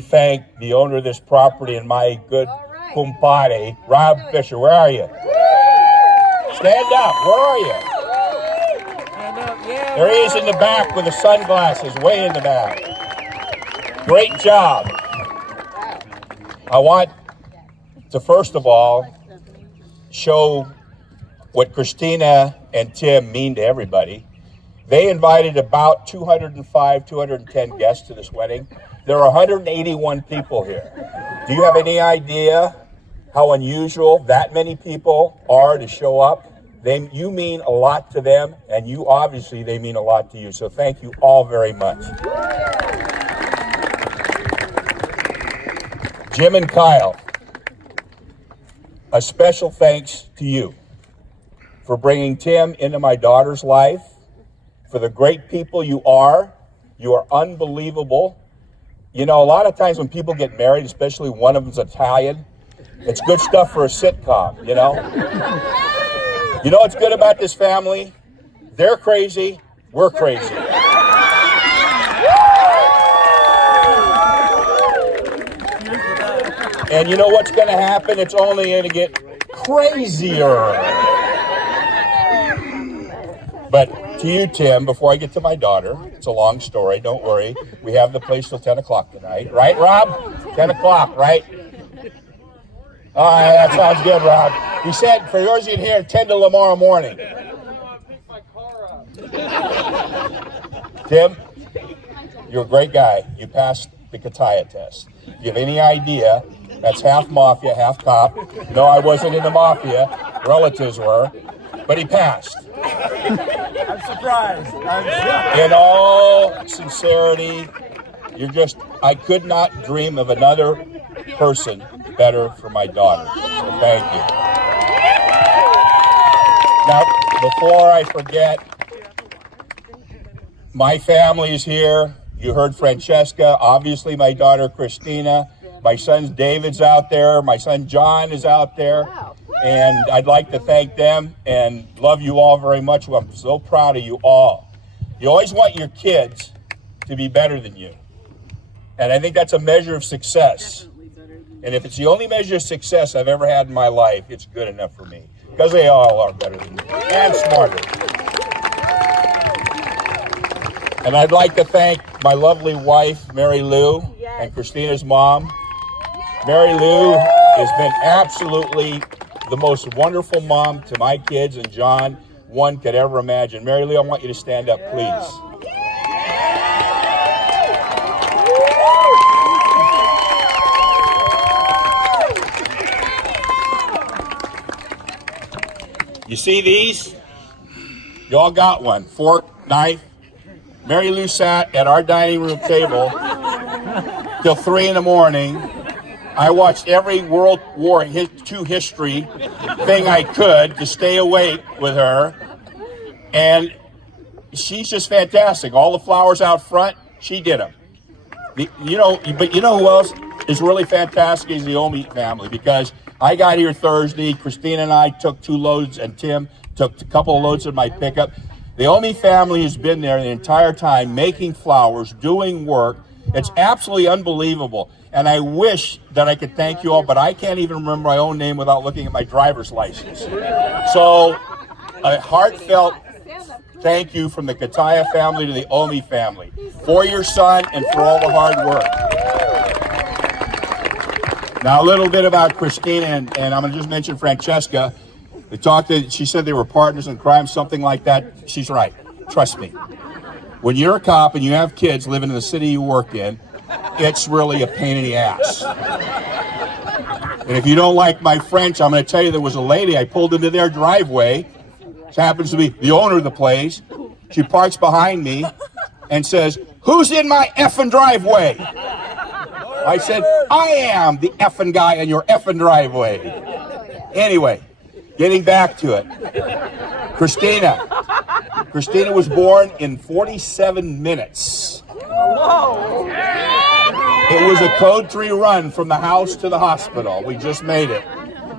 Thank the owner of this property and my good kumpadre, Rob Fisher. Where are you? Stand up. Where are you? There he is in the back with the sunglasses, way in the back. Great job. I want to first of all show what Christina and Tim mean to everybody. They invited about 205, 210 guests to this wedding. There are 181 people here. Do you have any idea how unusual that many people are to show up? You mean a lot to them, and they mean a lot to you. So thank you all very much. Jim and Kyle, a special thanks to you for bringing Tim into my daughter's life, for the great people you are. You are unbelievable. You know, a lot of times when people get married, especially one of them's Italian, it's good stuff for a sitcom, you know? You know what's good about this family? They're crazy, we're crazy. And you know what's going to happen? It's only going to get crazier. But to you, Tim, before I get to my daughter, it's a long story, don't worry. We have the place till 10 o'clock tonight. Right, Rob? 10 o'clock, right? All right, that sounds good, Rob. He said, for yours in here, 10 till tomorrow morning. Tim, you're a great guy. You passed the Kataya test. Do you have any idea? That's half mafia, half cop. No, I wasn't in the mafia. Relatives were. But he passed. I'm surprised. In all sincerity, I could not dream of another person better for my daughter. So thank you. Now, before I forget, my family is here. You heard Francesca, obviously my daughter Christina. My son David's out there. My son John is out there. And I'd like to thank them and love you all very much. I'm so proud of you all. You always want your kids to be better than you. And I think that's a measure of success. And if it's the only measure of success I've ever had in my life, it's good enough for me. Because they all are better than me and smarter. And I'd like to thank my lovely wife, Mary Lou, and Christina's mom. Mary Lou has been absolutely the most wonderful mom to my kids and John one could ever imagine. Mary Lou, I want you to stand up, please. You see these? You all got one. Fork, knife. Mary Lou sat at our dining room table till 3 in the morning. I watched every World War II history thing I could to stay awake with her. And she's just fantastic. All the flowers out front, she did them. But you know who else is really fantastic is the Omi family, because I got here Thursday. Christina and I took 2 loads, and Tim took a couple of loads in my pickup. The Omi family has been there the entire time, making flowers, doing work. It's absolutely unbelievable. And I wish that I could thank you all, but I can't even remember my own name without looking at my driver's license. So, a heartfelt thank you from the Kataya family to the Omi family for your son and for all the hard work. Now, a little bit about Christina, and I'm going to just mention Francesca. She said they were partners in crime, something like that. She's right. Trust me. When you're a cop and you have kids living in the city you work in, it's really a pain in the ass. And if you don't like my French, I'm going to tell you there was a lady I pulled into their driveway. She happens to be the owner of the place. She parks behind me and says, "Who's in my effing driveway?" I said, "I am the effing guy in your effing driveway." Anyway, getting back to it. Christina was born in 47 minutes. It was a code 3 run from the house to the hospital. We just made it.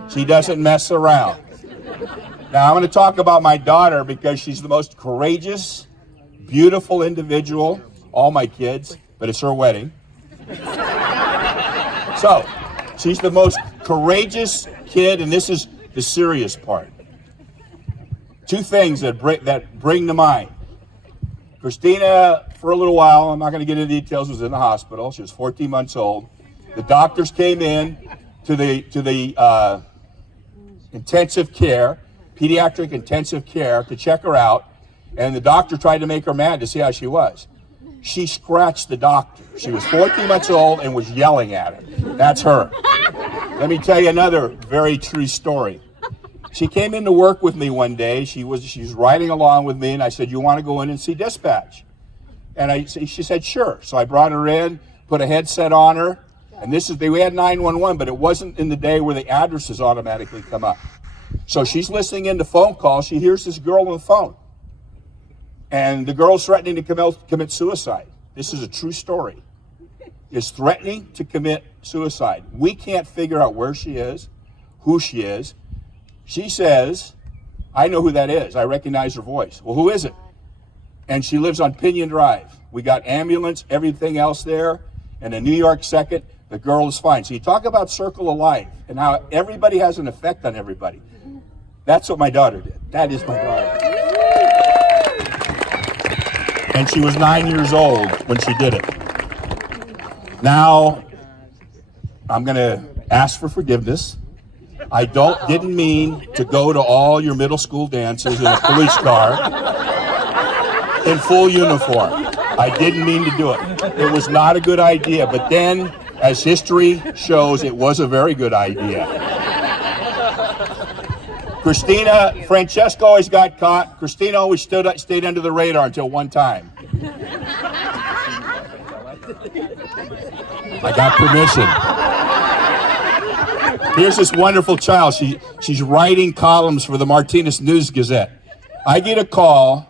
She doesn't mess around. Now I'm going to talk about my daughter because she's the most courageous, beautiful individual, all my kids, but it's her wedding. So, she's the most courageous kid, and this is the serious part. Two things that bring to mind. Christina, for a little while, I'm not going to get into details, was in the hospital. She was 14 months old. The doctors came in to the intensive care, pediatric intensive care, to check her out, and the doctor tried to make her mad to see how she was. She scratched the doctor. She was 14 months old and was yelling at him. That's her. Let me tell you another very true story. She came in to work with me one day. She was riding along with me, and I said, "You want to go in and see dispatch?" And she said, "Sure." So I brought her in, put a headset on her, and we had 911, but it wasn't in the day where the addresses automatically come up. So she's listening in to phone calls. She hears this girl on the phone, and the girl's threatening to commit suicide. This is a true story. Is threatening to commit suicide. We can't figure out where she is, who she is. She says, "I know who that is. I recognize her voice." "Well, who is it?" "And she lives on Pinion Drive. We got ambulance, everything else there, and a New York second. The girl is fine." So you talk about circle of life and how everybody has an effect on everybody. That's what my daughter did. That is my daughter. And she was 9 years old when she did it. Now, I'm going to ask for forgiveness. I didn't mean to go to all your middle school dances in a police car in full uniform. I didn't mean to do it. It was not a good idea. But then, as history shows, it was a very good idea. Francesco always got caught. Christina always stayed under the radar until one time. I got permission. Here's this wonderful child. She's writing columns for the Martinez News Gazette. I get a call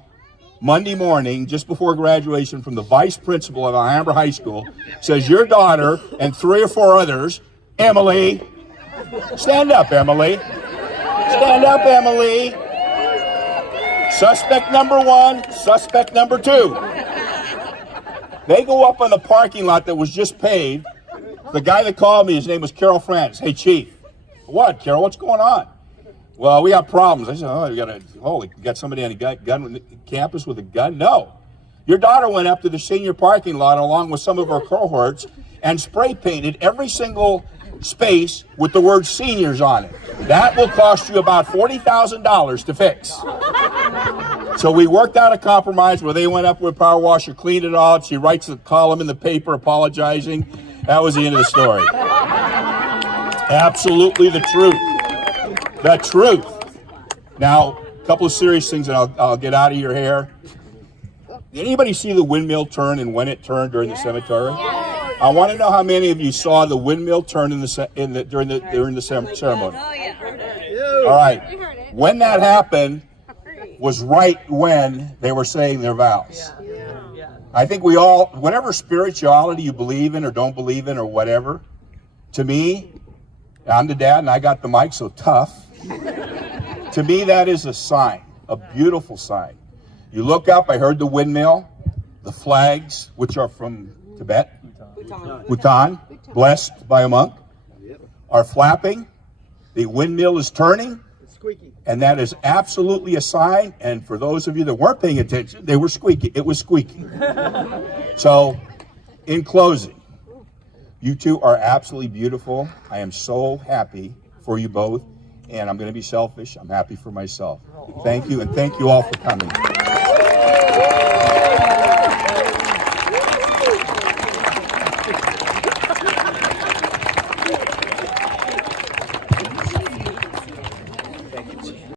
Monday morning, just before graduation, from the vice principal of Alhambra High School. Says, "Your daughter and 3 or 4 others, Emily," stand up, Emily. Stand up, Emily. Suspect number 1, suspect number 2. They go up on the parking lot that was just paved. The guy that called me, his name was Carol France. "Hey, Chief." "What, Carol? What's going on?" "Well, we got problems." I said, "You got somebody on a gun on the campus with a gun?" "No. Your daughter went up to the senior parking lot along with some of our cohorts and spray painted every single space with the word seniors on it. That will cost you about $40,000 to fix." So we worked out a compromise where they went up with a power washer, cleaned it all. She writes a column in the paper apologizing. That was the end of the story. Absolutely the truth. The truth. Now, a couple of serious things, and I'll get out of your hair. Did anybody see the windmill turn and when it turned during the cemetery? I want to know how many of you saw the windmill turn during the ceremony. All right. When that happened was right when they were saying their vows. I think we all, whatever spirituality you believe in or don't believe in or whatever, to me, I'm the dad and I got the mic, so tough. To me, that is a sign, a beautiful sign. You look up, I heard the windmill, the flags, which are from Tibet, Bhutan, blessed by a monk, are flapping. The windmill is turning, and that is absolutely a sign. And for those of you that weren't paying attention, they were squeaky. It was squeaky. So, in closing, you two are absolutely beautiful. I am so happy for you both, and I'm going to be selfish. I'm happy for myself. Thank you, and thank you all for coming.